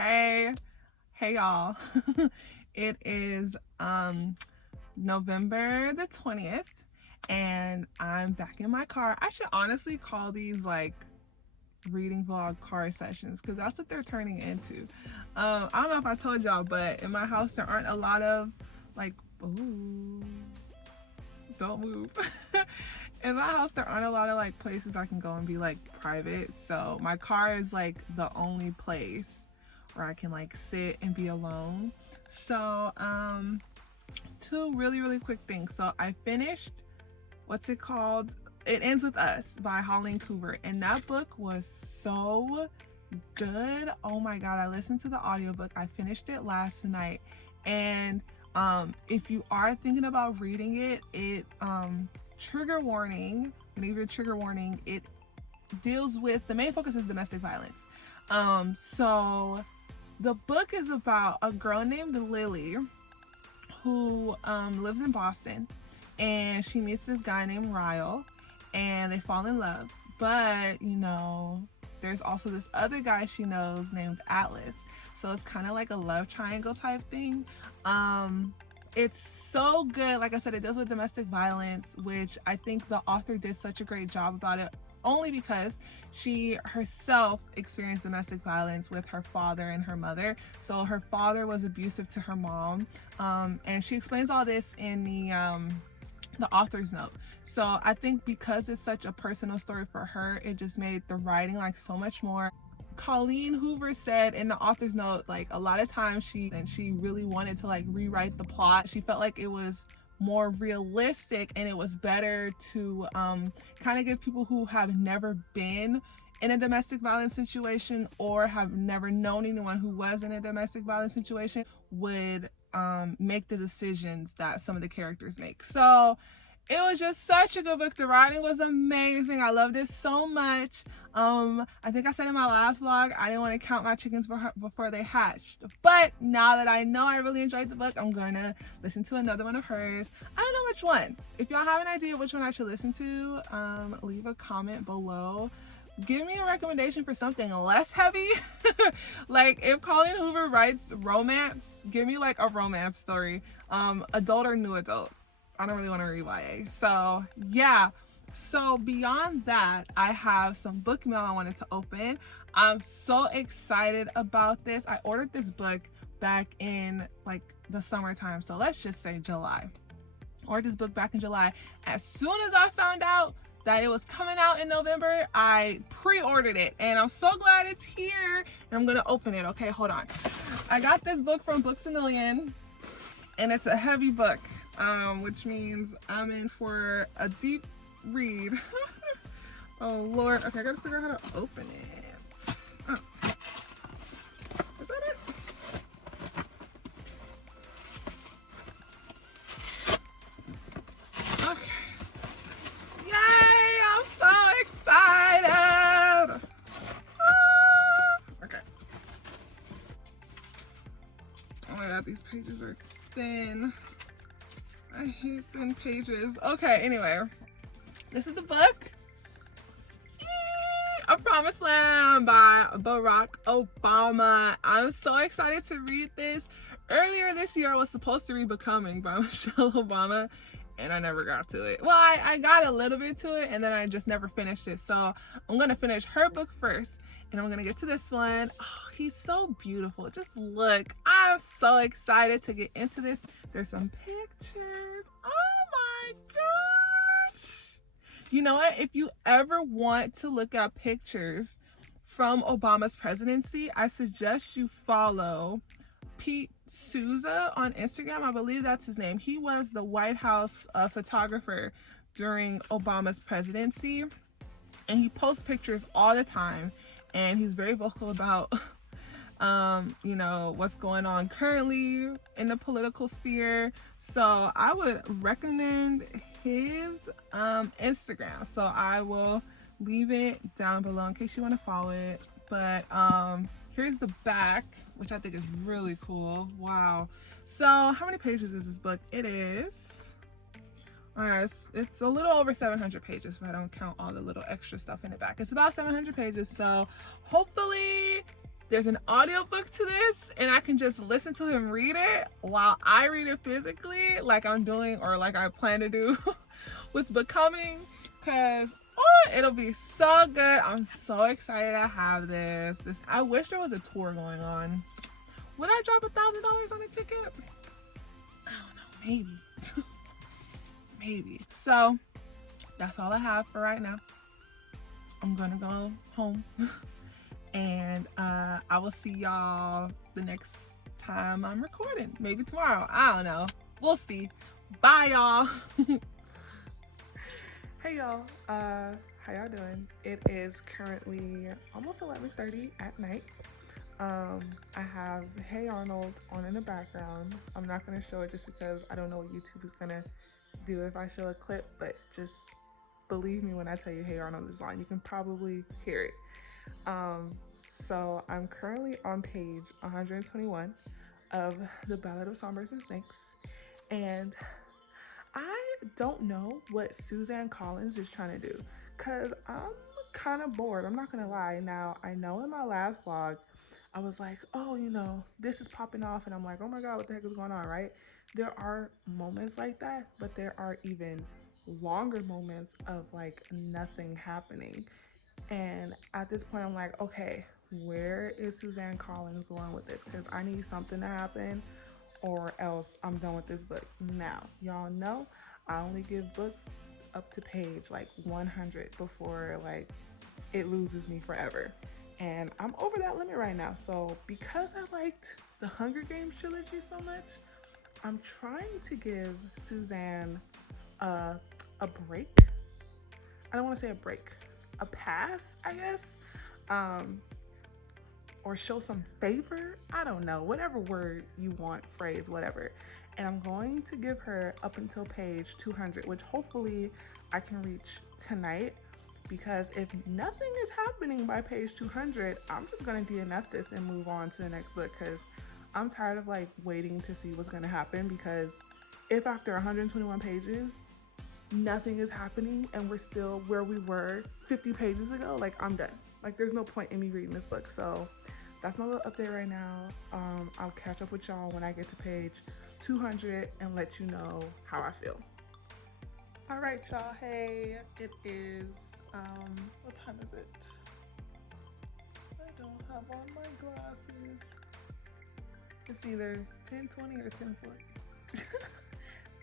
Hey, hey y'all. It is November the 20th and I'm back in my car. I should honestly call these like reading vlog car sessions because that's what they're turning into. I don't know if I told y'all, but in my house there aren't a lot of like, ooh, don't move. In my house there aren't a lot of like places I can go and be like private, so my car is like the only place where I can like sit and be alone. So two really quick things. So I finished, what's it called, It Ends With Us by Holly Coover, and that book was so good. Oh my god, I listened to the audiobook. I finished it last night, and if you are thinking about reading it, trigger warning, I'm gonna give you a trigger warning. It deals with, the main focus is domestic violence. So the book is about a girl named Lily who lives in Boston, and she meets this guy named Ryle, and they fall in love. But you know, there's also this other guy she knows named Atlas, so it's kind of like a love triangle type thing. It's so good. Like I said, it deals with domestic violence, which I think the author did such a great job about it, only because she herself experienced domestic violence with her father and her mother. So her father was abusive to her mom, and she explains all this in the author's note. So I think because it's such a personal story for her, it just made the writing like so much more. Colleen Hoover said in the author's note, like a lot of times she really wanted to like rewrite the plot. She felt like it was more realistic and it was better to kind of give people who have never been in a domestic violence situation or have never known anyone who was in a domestic violence situation would make the decisions that some of the characters make. So it was just such a good book. The writing was amazing. I loved it so much. I think I said in my last vlog, I didn't want to count my chickens before they hatched. But now that I know I really enjoyed the book, I'm going to listen to another one of hers. I don't know which one. If y'all have an idea which one I should listen to, leave a comment below. Give me a recommendation for something less heavy. Like if Colleen Hoover writes romance, give me like a romance story, adult or new adult. I don't really want to read YA. So yeah. So beyond that, I have some book mail I wanted to open. I'm so excited about this. I ordered this book back in like the summertime. So let's just say July. Ordered this book back in July. As soon as I found out that it was coming out in November, I pre-ordered it, and I'm so glad it's here, and I'm gonna open it. Okay, hold on. I got this book from Books A Million, and it's a heavy book, which means I'm in for a deep read. Oh Lord. Okay, I gotta figure out how to open it. Oh. Is that it? Okay. Yay! I'm so excited! Okay. Oh my god, these pages are thin. I hate thin pages. Okay, anyway. This is the book. A Promised Land by Barack Obama. I'm so excited to read this. Earlier this year, I was supposed to read Becoming by Michelle Obama, and I never got to it. Well, I got a little bit to it, and then I just never finished it. So I'm gonna finish her book first, and I'm gonna get to this one. Oh, he's so beautiful. Just look. I'm so excited to get into this. There's some pictures. Oh my gosh. You know what? If you ever want to look at pictures from Obama's presidency, I suggest you follow Pete Souza on Instagram. I believe that's his name. He was the White House photographer during Obama's presidency, and he posts pictures all the time, and he's very vocal about you know, what's going on currently in the political sphere. So I would recommend his Instagram. So I will leave it down below in case you want to follow it. But here's the back, which I think is really cool. Wow. So how many pages is this book? It is, it's a little over 700 pages if I don't count all the little extra stuff in the back. It's about 700 pages. So hopefully there's an audiobook to this and I can just listen to him read it while I read it physically, like I'm doing or like I plan to do with Becoming, because it'll be so good. I'm so excited I have this. I wish there was a tour going on. Would I drop $1,000 on a ticket? I don't know, maybe. Maybe. So that's all I have for right now. I'm gonna go home and I will see y'all the next time I'm recording. Maybe tomorrow. I don't know. We'll see. Bye, y'all. Hey, y'all. How y'all doing? It is currently almost 11:30 at night. I have Hey Arnold on in the background. I'm not gonna show it just because I don't know what YouTube is gonna do if I show a clip, but just believe me when I tell you Hey Arnold is on. You can probably hear it. So I'm currently on page 121 of the Ballad of Songbirds and Snakes, and I don't know what Suzanne Collins is trying to do, because I'm kind of bored. I'm not gonna lie. Now, I know in my last vlog I was like, oh, you know, this is popping off, and I'm like, oh my god, what the heck is going on, right? There are moments like that, but there are even longer moments of like nothing happening. And at this point I'm like, okay, where is Suzanne Collins going with this? Because I need something to happen or else I'm done with this book. Now, y'all know I only give books up to page like 100 before like it loses me forever. And I'm over that limit right now. So because I liked the Hunger Games trilogy so much, I'm trying to give Suzanne a break. I don't want to say a break, a pass, I guess, or show some favor. I don't know, whatever word you want, phrase, whatever. And I'm going to give her up until page 200, which hopefully I can reach tonight, because if nothing is happening by page 200, I'm just going to DNF this and move on to the next book, because I'm tired of like waiting to see what's going to happen. Because if after 121 pages nothing is happening and we're still where we were 50 pages ago, like I'm done. Like there's no point in me reading this book. So that's my little update right now. I'll catch up with y'all when I get to page 200 and let you know how I feel. All right, y'all. Hey, it is what time is it? I don't have on my glasses. It's either 10:20 or 10:40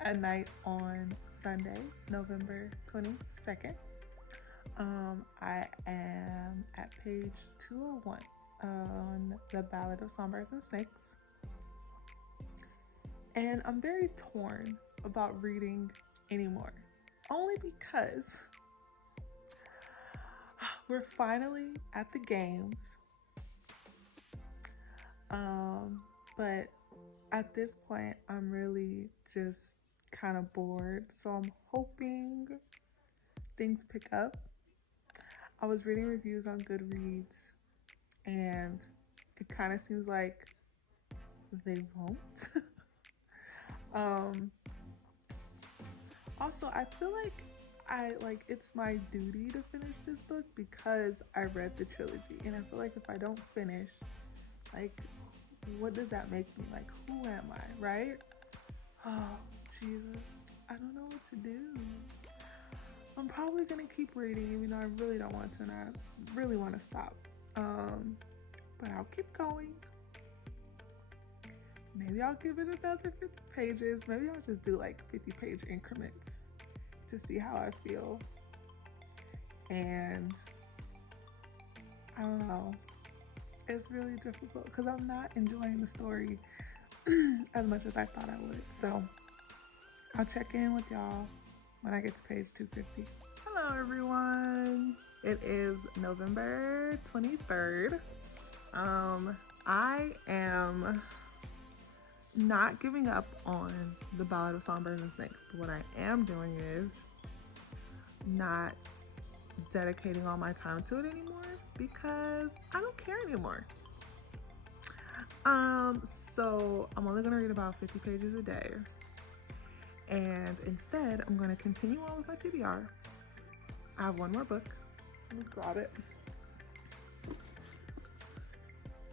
at night on Sunday, November 22nd. I am at page 201 on the Ballad of Songbirds and Snakes. And I'm very torn about reading anymore, only because we're finally at the games. But at this point, I'm really just kind of bored. So I'm hoping things pick up. I was reading reviews on Goodreads, and it kind of seems like they won't. Also, I feel like it's my duty to finish this book because I read the trilogy, and I feel like if I don't finish, like, what does that make me? Like, who am I, right? Oh, Jesus, I don't know what to do. I'm probably gonna keep reading, even though I really don't want to, and I really want to stop. But I'll keep going. Maybe I'll give it another 50 pages. Maybe I'll just do like 50-page increments to see how I feel. And I don't know. It's really difficult because I'm not enjoying the story as much as I thought I would. So I'll check in with y'all when I get to page 250. Hello, everyone. It is November 23rd. I am not giving up on the Ballad of Songbirds and Snakes, but what I am doing is not dedicating all my time to it anymore because I don't care anymore. So I'm only gonna read about 50 pages a day, and instead I'm gonna continue on with my TBR. I have one more book. Let me grab it.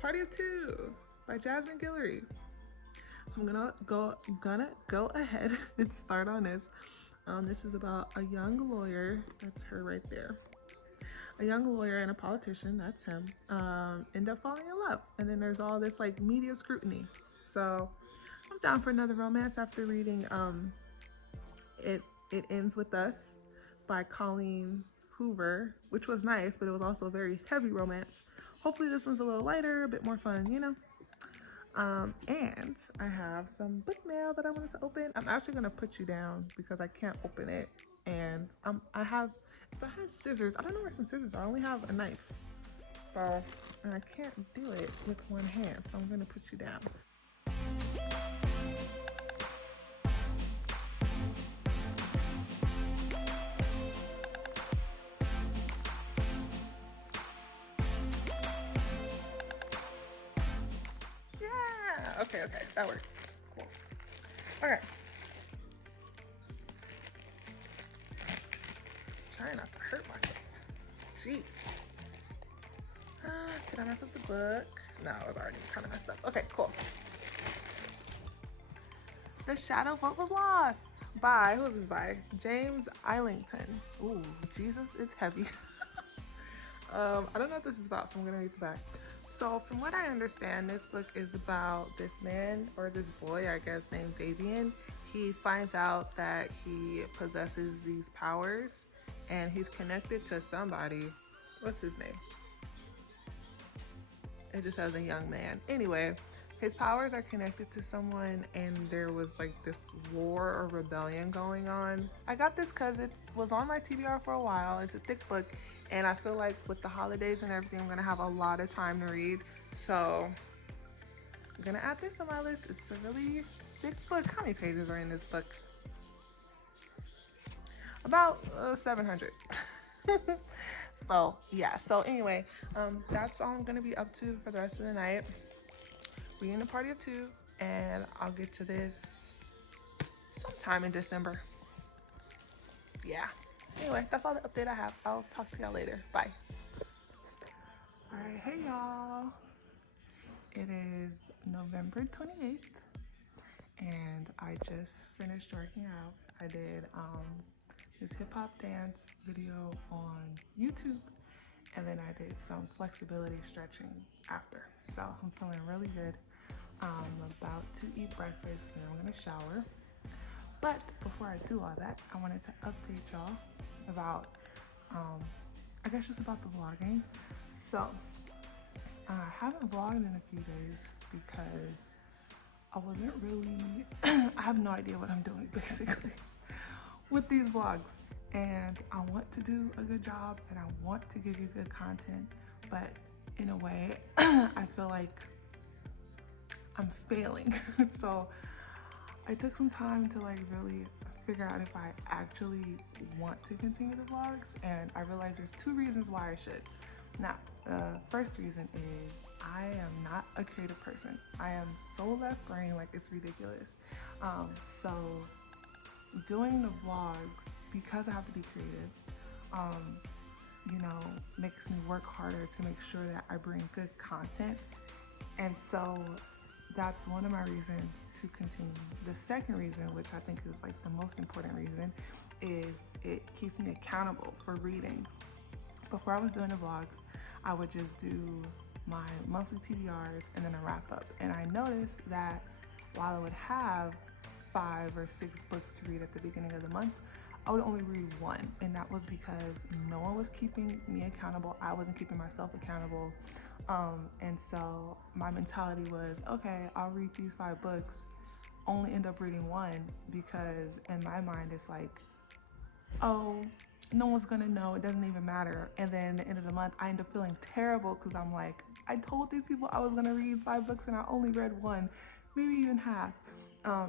Party of Two by Jasmine Guillory. So I'm gonna go ahead and start on this. This is about a young lawyer. That's her right there. A young lawyer and a politician, that's him, end up falling in love. And then there's all this like media scrutiny. So I'm down for another romance after reading It Ends With Us by Colleen Hoover, which was nice, but it was also a very heavy romance. Hopefully this one's a little lighter, a bit more fun, you know? And I have some book mail that I wanted to open. I'm actually gonna put you down because I can't open it. And if I had scissors, I don't know where some scissors are. I only have a knife. So, and I can't do it with one hand. So I'm gonna put you down. Okay, that works. Cool. Okay. Trying not to hurt myself. Jeez. Did I mess up the book? No, it was already kind of messed up. Okay, cool. The Shadow What Was Lost by, who is this by? James Islington. Ooh, Jesus, it's heavy. I don't know what this is about, so I'm gonna read the back. So from what I understand, this book is about this man, or this boy, I guess, named Davian. He finds out that he possesses these powers and he's connected to somebody. What's his name? It just says a young man. Anyway, his powers are connected to someone and there was like this war or rebellion going on. I got this because it was on my TBR for a while. It's a thick book. And I feel like with the holidays and everything, I'm gonna have a lot of time to read. So I'm gonna add this on my list. It's a really thick book. How many pages are in this book? About 700. So yeah, so anyway, that's all I'm gonna be up to for the rest of the night. Reading The Party of Two, and I'll get to this sometime in December. Yeah. Anyway, that's all the update I have. I'll talk to y'all later. Bye. All right, hey y'all. It is November 28th, and I just finished working out. I did this hip hop dance video on YouTube, and then I did some flexibility stretching after. So I'm feeling really good. I'm about to eat breakfast, and then I'm gonna shower. But before I do all that, I wanted to update y'all about, I guess just about the vlogging. So, I haven't vlogged in a few days because I wasn't really, I have no idea what I'm doing basically with these vlogs. And I want to do a good job and I want to give you good content, but in a way, I feel like I'm failing. So I took some time to like really figure out if I actually want to continue the vlogs, and I realized there's two reasons why I should. Now, first reason is I am not a creative person. I am so left brain, like it's ridiculous. So doing the vlogs, because I have to be creative, you know, makes me work harder to make sure that I bring good content. And so that's one of my reasons to continue. The second reason, which I think is like the most important reason, is it keeps me accountable for reading. Before I was doing the vlogs, I would just do my monthly TBRs and then a wrap up. And I noticed that while I would have 5 or 6 books to read at the beginning of the month, I would only read one. And that was because no one was keeping me accountable. I wasn't keeping myself accountable. And so my mentality was, okay, I'll read these 5 books, only end up reading one, because in my mind it's like, oh, no one's gonna know, it doesn't even matter. And then at the end of the month I end up feeling terrible because I'm like, I told these people I was gonna read 5 books and I only read one, maybe even half.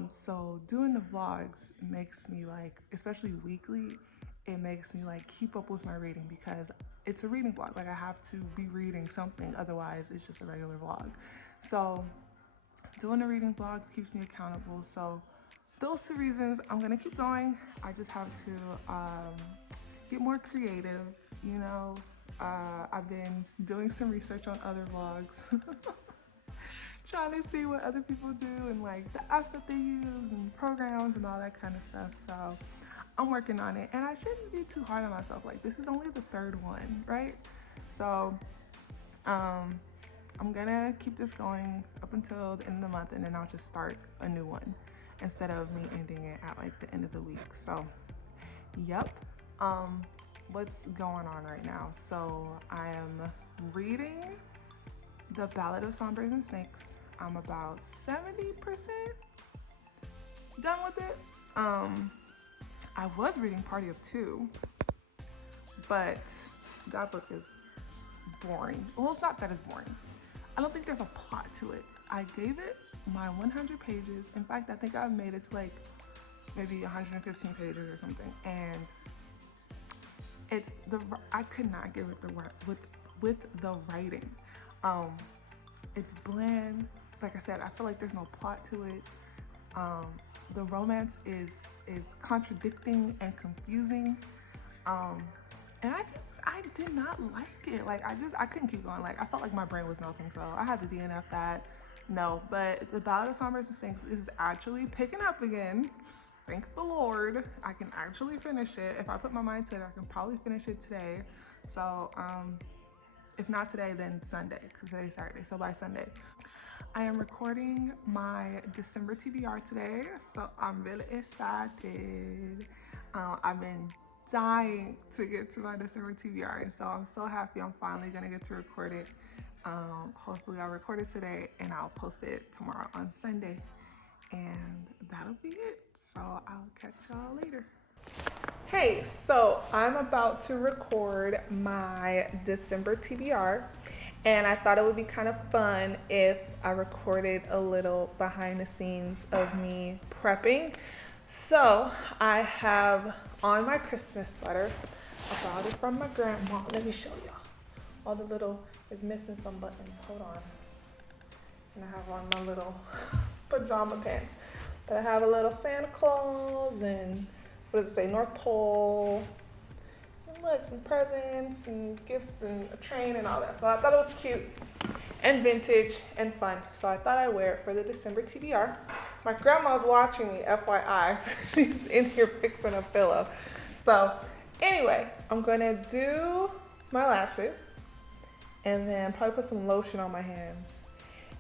So doing the vlogs makes me like, especially weekly, it makes me like keep up with my reading because it's a reading vlog. Like I have to be reading something, otherwise it's just a regular vlog. So doing the reading vlogs keeps me accountable. So those 2 reasons, I'm gonna keep going. I just have to get more creative, you know. I've been doing some research on other vlogs trying to see what other people do and like the apps that they use and programs and all that kind of stuff. So I'm working on it, and I shouldn't be too hard on myself. Like, this is only the third one, right? So I'm gonna keep this going up until the end of the month, and then I'll just start a new one instead of me ending it at like the end of the week. So yep. What's going on right now? So I am reading the Ballad of Songbirds and Snakes. I'm about 70% done with it. I was reading Party of Two, but that book is boring. Well, it's not that it's boring. I don't think there's a plot to it. I gave it my 100 pages. In fact, I think I've made it to like maybe 115 pages or something. And I could not get with the writing. It's bland. Like I said, I feel like there's no plot to it. The romance is contradicting and confusing. And I did not like it. Like, I couldn't keep going. Like, I felt like my brain was melting, so I had to DNF that. No, but the Ballad of Songbirds and Snakes is actually picking up again. Thank the Lord. I can actually finish it. If I put my mind to it, I can probably finish it today. So, if not today, then Sunday, because today's Saturday, so by Sunday. I am recording my December TBR today, so I'm really excited. I've been dying to get to my December TBR, and so I'm so happy I'm finally gonna get to record it. Hopefully I'll record it today and I'll post it tomorrow on Sunday, and that'll be it. So I'll catch y'all later. Hey, so I'm about to record my December TBR, and I thought it would be kind of fun if I recorded a little behind the scenes of me prepping. So I have on my Christmas sweater. I got it from my grandma. Let me show y'all. All the little, it's missing some buttons. Hold on. And I have on my little pajama pants. But I have a little Santa Claus and, what does it say, North Pole. And look, some presents and gifts and a train and all that. So I thought it was cute and vintage and fun. So I thought I'd wear it for the December TBR. My grandma's watching me, FYI. She's in here fixing a pillow. So anyway, I'm gonna do my lashes and then probably put some lotion on my hands.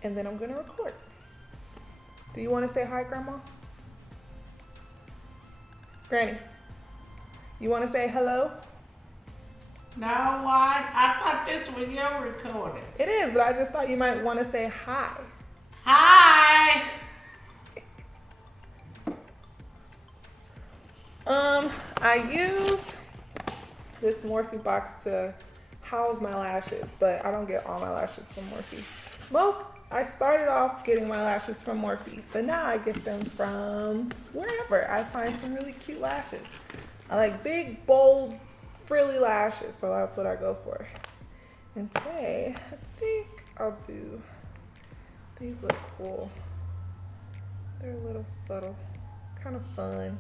And then I'm gonna record. Do you wanna say hi, Grandma? Granny, you wanna say hello? No, what? I thought this was your recording. It is, but I just thought you might wanna say hi. Hi! I use this Morphe box to house my lashes, but I don't get all my lashes from Morphe. I started off getting my lashes from Morphe, but now I get them from wherever. I find some really cute lashes. I like big, bold, frilly lashes, so that's what I go for. And today, I think I'll do, these look cool. They're a little subtle, kind of fun.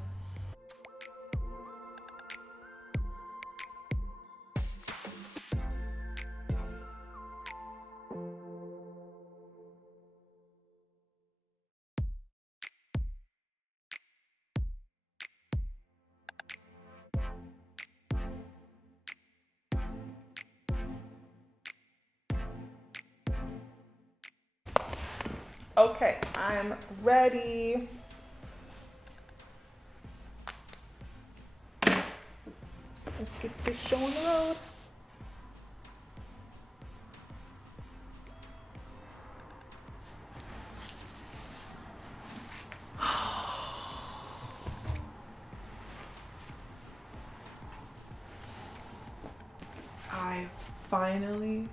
Okay, I'm ready. Let's get this show on the road. I finally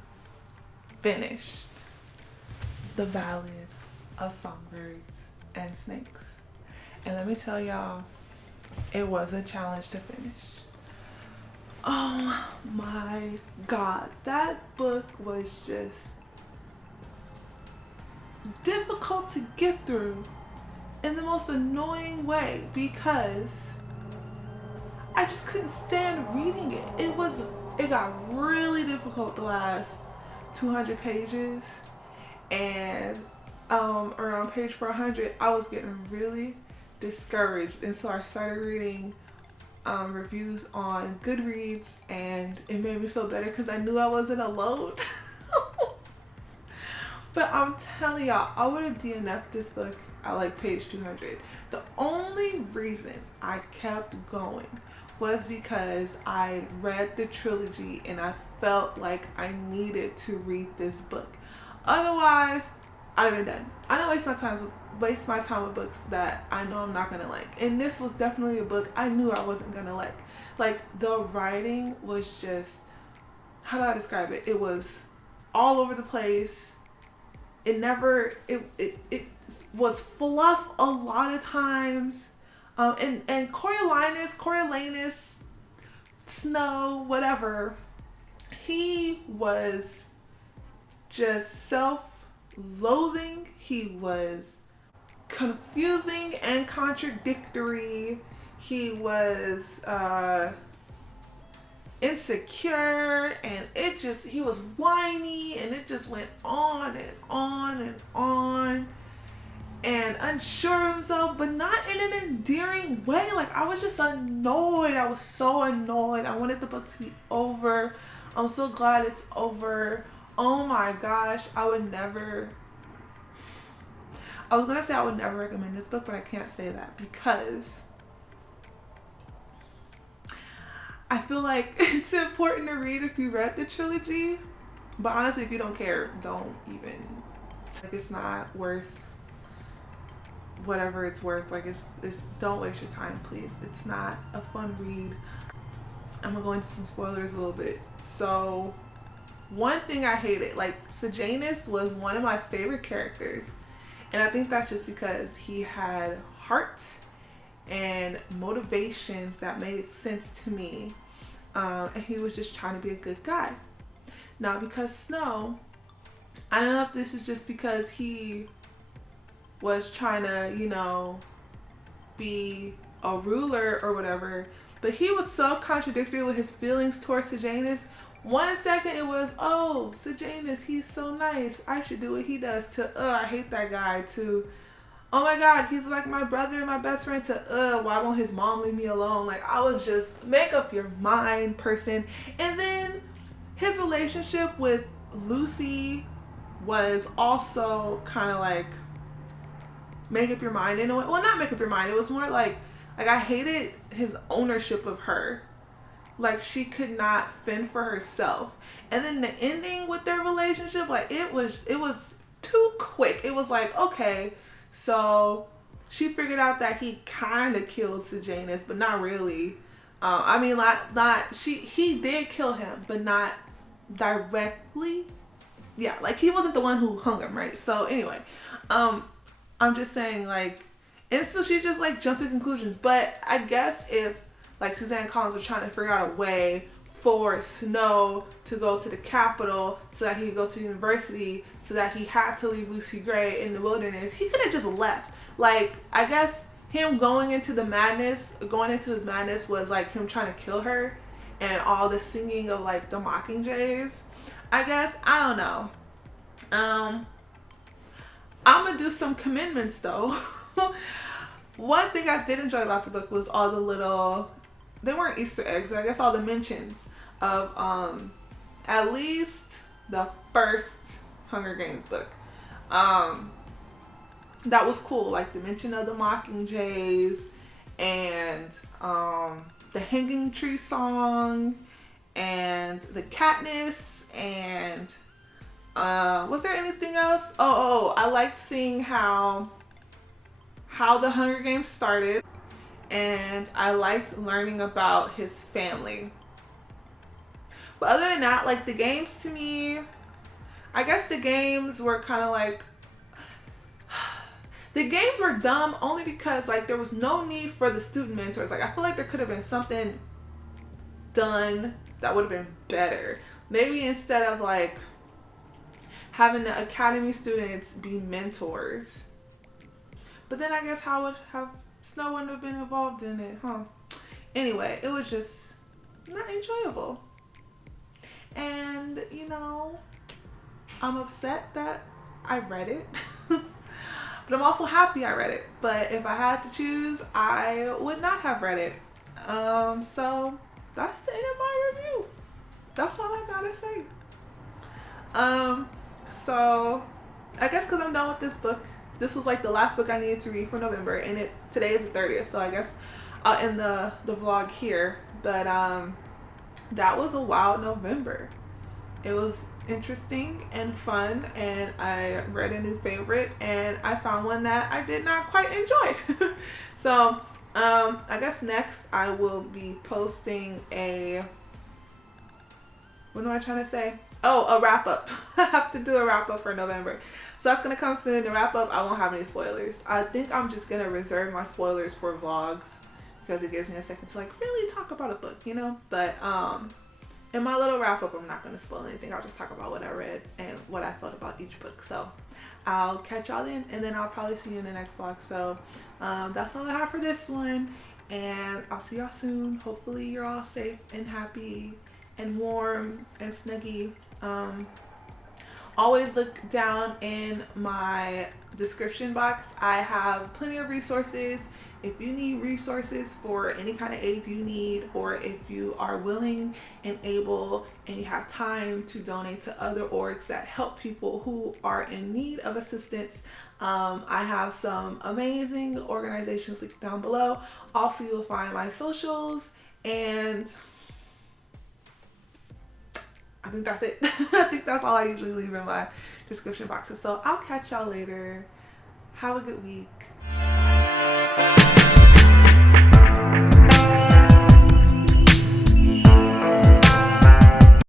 finished the Ballad of Songbirds and Snakes. And let me tell y'all, it was a challenge to finish. Oh my God, that book was just difficult to get through in the most annoying way because I just couldn't stand reading it. It got really difficult the last 200 pages, and around page 400, I was getting really discouraged, and so I started reading reviews on Goodreads, and it made me feel better because I knew I wasn't alone. But I'm telling y'all, I would have DNF'd this book at like page 200. The only reason I kept going was because I read the trilogy and I felt like I needed to read this book. Otherwise, I'd have been done. I don't waste my time with books that I know I'm not gonna like. And this was definitely a book I knew I wasn't gonna like. Like, the writing was just, how do I describe it? It was all over the place. It was fluff a lot of times. And Coriolanus, Snow, whatever, he was just self-loathing. He was confusing and contradictory. He was insecure, and he was whiny, and it just went on and on and on, and unsure of himself, but not in an endearing way. Like, I was just annoyed. I was so annoyed. I wanted the book to be over. I'm so glad it's over. Oh my gosh, I was gonna say I would never recommend this book, but I can't say that because I feel like it's important to read if you read the trilogy. But honestly, if you don't care, don't even. Like, it's not worth whatever it's worth. Like, it's don't waste your time, please. It's not a fun read. I'm gonna go into some spoilers a little bit. So, one thing I hated, like, Sejanus was one of my favorite characters. And I think that's just because he had heart and motivations that made sense to me. And he was just trying to be a good guy. Now, because Snow, I don't know if this is just because he was trying to, be a ruler or whatever, but he was so contradictory with his feelings towards Sejanus. One second it was, oh, Sejanus, he's so nice, I should do what he does, to, I hate that guy, to, oh my god, he's like my brother and my best friend, to, why won't his mom leave me alone? Like, I was just, make up your mind person. And then his relationship with Lucy was also kind of like, make up your mind in a way. Well, not make up your mind. It was more like I hated his ownership of her. Like, she could not fend for herself. And then the ending with their relationship, like, it was too quick. It was like, okay, so she figured out that he kind of killed Sejanus, but not really. I mean, he did kill him, but not directly. Yeah, like, he wasn't the one who hung him, right? So anyway, I'm just saying, like, and so she just, like, jumped to conclusions. But I guess if, like, Suzanne Collins was trying to figure out a way for Snow to go to the capital so that he could go to university, so that he had to leave Lucy Gray in the wilderness, he could have just left. Like, I guess him going into his madness was, like, him trying to kill her, and all the singing of, like, the Mockingjays. I guess, I don't know. I'm gonna do some commendments though. One thing I did enjoy about the book was all the little, they weren't Easter eggs, but I guess all the mentions of at least the first Hunger Games book. That was cool, like the mention of the Mockingjays and the Hanging Tree song and the Katniss, and was there anything else? Oh, I liked seeing how the Hunger Games started, and I liked learning about his family. But other than that, like, the games, to me, I guess the games were kind of like, the games were dumb only because, like, there was no need for the student mentors. Like, I feel like there could have been something done that would have been better. Maybe instead of, like, having the academy students be mentors. But then I guess Snow wouldn't have been involved in it, huh? Anyway, it was just not enjoyable. And, I'm upset that I read it. But I'm also happy I read it. But if I had to choose, I would not have read it. So that's the end of my review. That's all I gotta say. So I guess because I'm done with this book, this was like the last book I needed to read for November, and today is the 30th, so I guess I'll end the vlog here. But that was a wild November. It was interesting and fun, and I read a new favorite, and I found one that I did not quite enjoy. So I guess next I will be posting what am I trying to say? Oh, a wrap up. I have to do a wrap up for November. So that's going to come soon. The wrap up, I won't have any spoilers. I think I'm just going to reserve my spoilers for vlogs because it gives me a second to like really talk about a book, you know? But in my little wrap up, I'm not going to spoil anything. I'll just talk about what I read and what I thought about each book. So I'll catch y'all then, and then I'll probably see you in the next vlog. So that's all I have for this one, and I'll see y'all soon. Hopefully you're all safe and happy and warm and snuggy. Always look down in my description box. I have plenty of resources. If you need resources for any kind of aid you need, or if you are willing and able and you have time to donate to other orgs that help people who are in need of assistance, I have some amazing organizations linked down below. Also, you'll find my socials, and I think that's it. I think that's all I usually leave in my description boxes. So I'll catch y'all later. Have a good week.